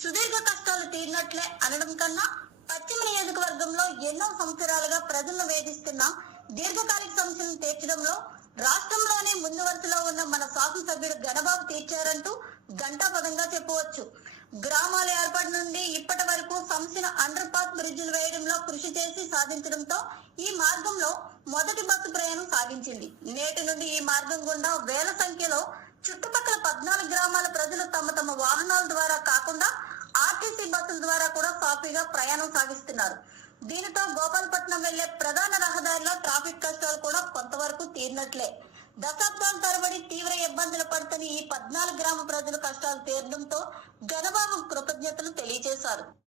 సుదీర్ఘ కష్టాలు తీరినట్లే అనడం కన్నా పశ్చిమ నియోజకవర్గంలో ఎన్నో సంవత్సరాలుగా ప్రజలను వేధిస్తున్న దీర్ఘకాలిక సమస్యలను తీర్చడంలో రాష్ట్రంలోనే ముందు వరుసలో ఉన్న మన శాసనసభ్యుడు ఘనబాబు తీర్చారంటూ ఘంటాపథంగా చెప్పవచ్చు. గ్రామాల ఏర్పాటు నుండి ఇప్పటి వరకు సమస్యను అండర్ పాస్ బ్రిడ్జిలు వేయడంలో కృషి చేసి సాధించడంతో ఈ మార్గంలో మొదటి బస్సు ప్రయాణం సాగించింది. నేటి నుండి ఈ మార్గం గుండా వేల సంఖ్యలో చుట్టుపక్కల 14 గ్రామాల ప్రజలు తమ తమ వాహనాల ద్వారా కాకుండా ఆర్టీసీ బస్సుల ద్వారా కూడా సాఫీగా ప్రయాణం సాగిస్తున్నారు. దీనితో గోపాలపట్నం వెళ్లే ప్రధాన రహదారిలో ట్రాఫిక్ కష్టాలు కూడా కొంతవరకు తీరినట్లే. దశాబ్దాల తరబడి తీవ్ర ఇబ్బందులు పడుతున్న ఈ 14 గ్రామ ప్రజల కష్టాలు తీరడంతో ఘనబాబు కృతజ్ఞతలు తెలియజేశారు.